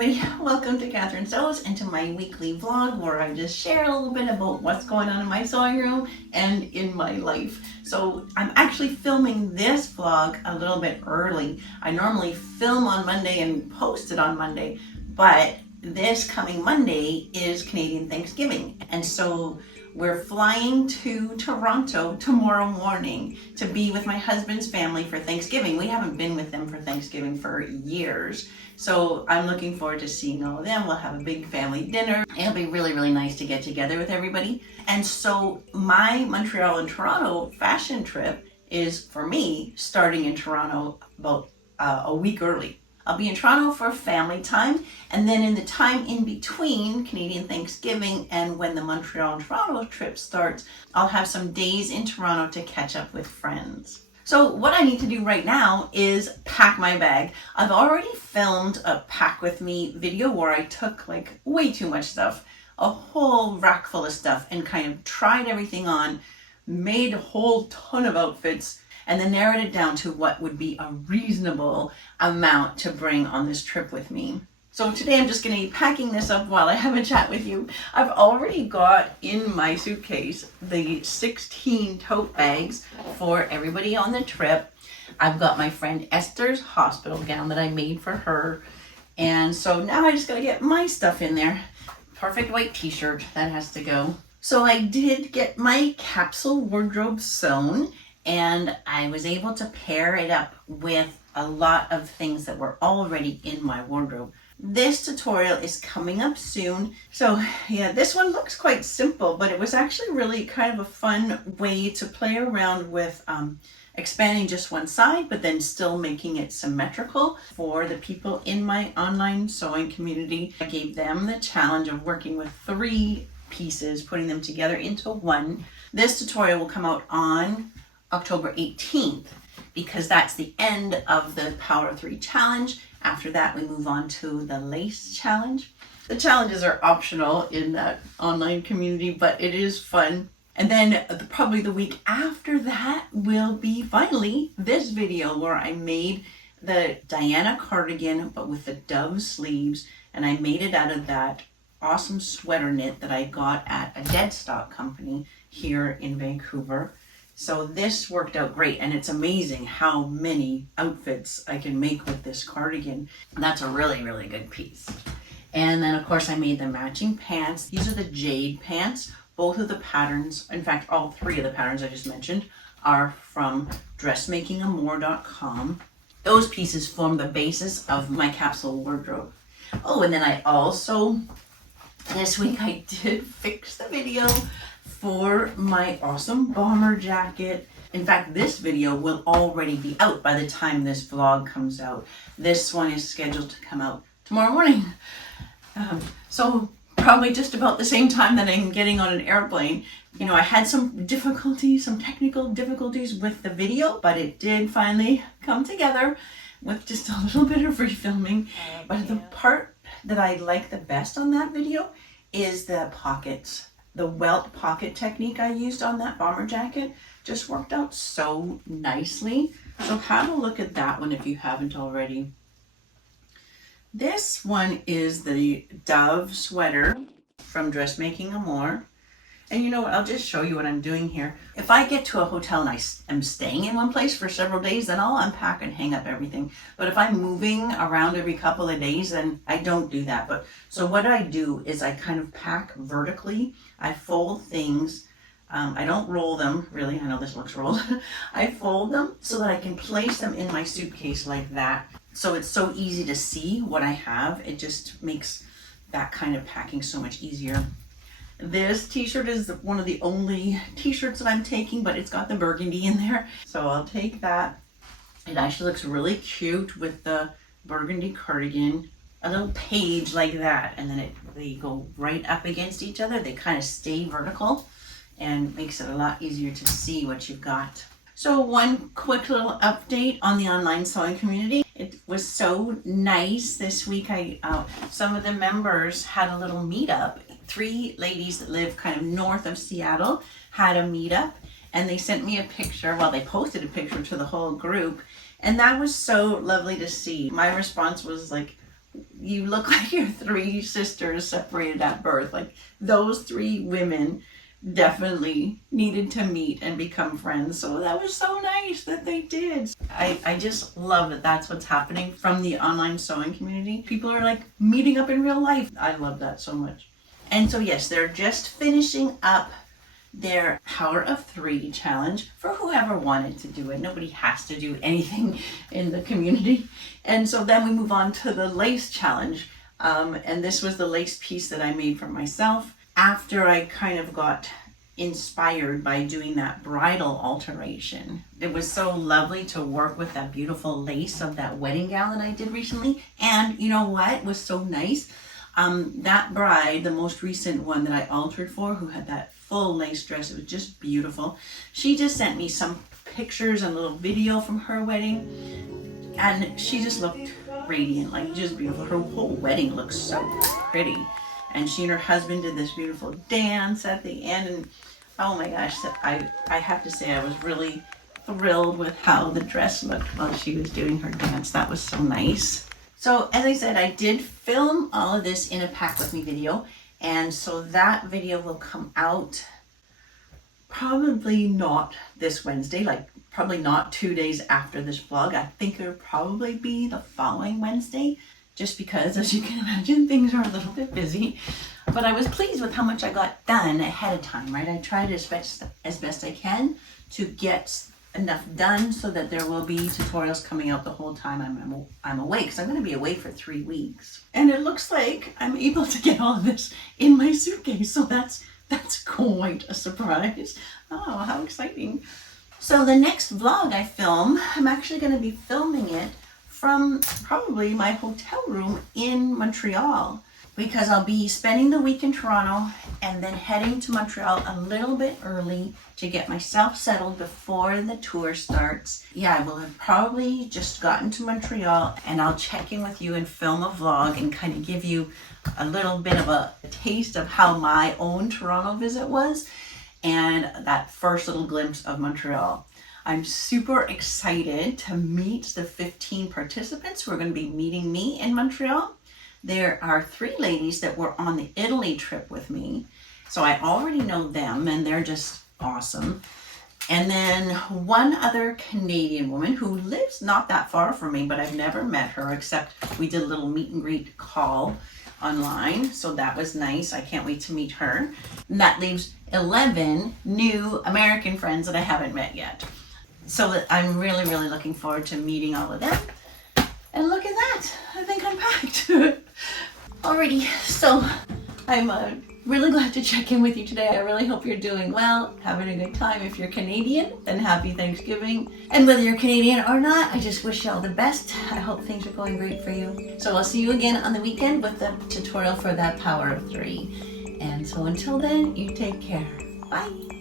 everybody, welcome to Catherine Sews and to my weekly vlog where I just share a little bit about what's going on in my sewing room and in my life. So I'm actually filming this vlog a little bit early. I normally film on Monday and post it on Monday, but this coming Monday is Canadian Thanksgiving, and so we're flying to Toronto tomorrow morning to be with my husband's family for Thanksgiving. We haven't been with them for Thanksgiving for years, so I'm looking forward to seeing all of them. We'll have a big family dinner. It'll be really, really nice to get together with everybody. And so my Montreal and Toronto fashion trip is, for me, starting in Toronto about a week early. I'll be in Toronto for family time, and then in the time in between Canadian Thanksgiving and when the Montreal and Toronto trip starts, I'll have some days in Toronto to catch up with friends. So what I need to do right now is pack my bag. I've already filmed a pack with me video where I took like way too much stuff, a whole rack full of stuff, and kind of tried everything on, made a whole ton of outfits, and then narrowed it down to what would be a reasonable amount to bring on this trip with me. So today I'm just going to be packing this up while I have a chat with you. I've already got in my suitcase the 16 tote bags for everybody on the trip. I've got my friend Esther's hospital gown that I made for her. And so now I just got to get my stuff in there. Perfect white t-shirt, that has to go. So I did get my capsule wardrobe sewn, and I was able to pair it up with a lot of things that were already in my wardrobe. This tutorial is coming up soon. So yeah, this one looks quite simple, but it was actually really kind of a fun way to play around with expanding just one side, but then still making it symmetrical for the people in my online sewing community. I gave them the challenge of working with 3 pieces, putting them together into one. This tutorial will come out on October 18th, because that's the end of the Power of 3 challenge. After that, we move on to the lace challenge. The challenges are optional in that online community, but it is fun. And then probably the week after that will be finally this video where I made the Diana cardigan, but with the dove sleeves, and I made it out of that awesome sweater knit that I got at a dead stock company here in Vancouver. So this worked out great, and it's amazing how many outfits I can make with this cardigan. That's a really, really good piece. And then of course I made the matching pants. These are the jade pants. Both of the patterns, in fact all 3 of the patterns I just mentioned, are from dressmakingamour.com. Those pieces form the basis of my capsule wardrobe. Oh, and then I also, this week I did fix the video for my awesome bomber jacket. In fact, this video will already be out by the time this vlog comes out. This one is scheduled to come out tomorrow morning. So probably just about the same time that I'm getting on an airplane. You know, I had some difficulties, some technical difficulties with the video, but it did finally come together with just a little bit of refilming. But the part that I like the best on that video is the pockets. The welt pocket technique I used on that bomber jacket just worked out so nicely. So have a look at that one if you haven't already. This one is the dove sweater from Dressmaking Amour. And you know what, I'll just show you what I'm doing here. If I get to a hotel and I am staying in one place for several days, then I'll unpack and hang up everything. But if I'm moving around every couple of days, then I don't do that. But so what I do is I kind of pack vertically. I fold things. I don't roll them, really. I know this looks rolled. I fold them so that I can place them in my suitcase like that. So it's so easy to see what I have. It just makes that kind of packing so much easier. This t-shirt is one of the only t-shirts that I'm taking, but it's got the burgundy in there. So I'll take that. It actually looks really cute with the burgundy cardigan. A little page like that, and then they go right up against each other. They kind of stay vertical and makes it a lot easier to see what you've got. So one quick little update on the online sewing community. It was so nice this week. Some of the members had a little meetup. 3 ladies that live kind of north of Seattle had a meetup, and they sent me a picture. Well, they posted a picture to the whole group, and that was so lovely to see. My response was like, you look like your three sisters separated at birth. Like those three women definitely needed to meet and become friends. So that was so nice that they did. I just love that that's what's happening from the online sewing community. People are like meeting up in real life. I love that so much. And so yes, they're just finishing up their Power of 3 challenge for whoever wanted to do it. Nobody has to do anything in the community. And so then we move on to the lace challenge. And this was the lace piece that I made for myself after I kind of got inspired by doing that bridal alteration. It was so lovely to work with that beautiful lace of that wedding gown that I did recently. And you know what was so nice? That bride, the most recent one that I altered for, who had that full lace dress, it was just beautiful. She just sent me some pictures and a little video from her wedding, and she just looked radiant, like just beautiful. Her whole wedding looks so pretty, and she and her husband did this beautiful dance at the end, and oh my gosh, I have to say I was really thrilled with how the dress looked while she was doing her dance. That was so nice. So as I said, I did film all of this in a Pack With Me video, and so that video will come out probably not this Wednesday, like probably not 2 days after this vlog. I think it'll probably be the following Wednesday, just because, as you can imagine, things are a little bit busy. But I was pleased with how much I got done ahead of time, right? I tried as best I can to get enough done so that there will be tutorials coming out the whole time I'm away, because I'm going to be away for 3 weeks. And it looks like I'm able to get all of this in my suitcase, so that's quite a surprise. Oh, how exciting. So the next vlog I film, I'm actually going to be filming it from probably my hotel room in Montreal, because I'll be spending the week in Toronto and then heading to Montreal a little bit early to get myself settled before the tour starts. Yeah, I will have probably just gotten to Montreal, and I'll check in with you and film a vlog and kind of give you a little bit of a taste of how my own Toronto visit was and that first little glimpse of Montreal. I'm super excited to meet the 15 participants who are going to be meeting me in Montreal. There are 3 ladies that were on the Italy trip with me, so I already know them and they're just awesome. And then one other Canadian woman who lives not that far from me, but I've never met her, except we did a little meet and greet call online, so that was nice. I can't wait to meet her. And that leaves 11 new American friends that I haven't met yet. So I'm really, really looking forward to meeting all of them. And look at that, I think I'm packed. Alrighty, so I'm really glad to check in with you today. I really hope you're doing well, having a good time. If you're Canadian, then happy Thanksgiving. And whether you're Canadian or not, I just wish you all the best. I hope things are going great for you. So I'll see you again on the weekend with the tutorial for that Power of 3. And so until then, you take care. Bye.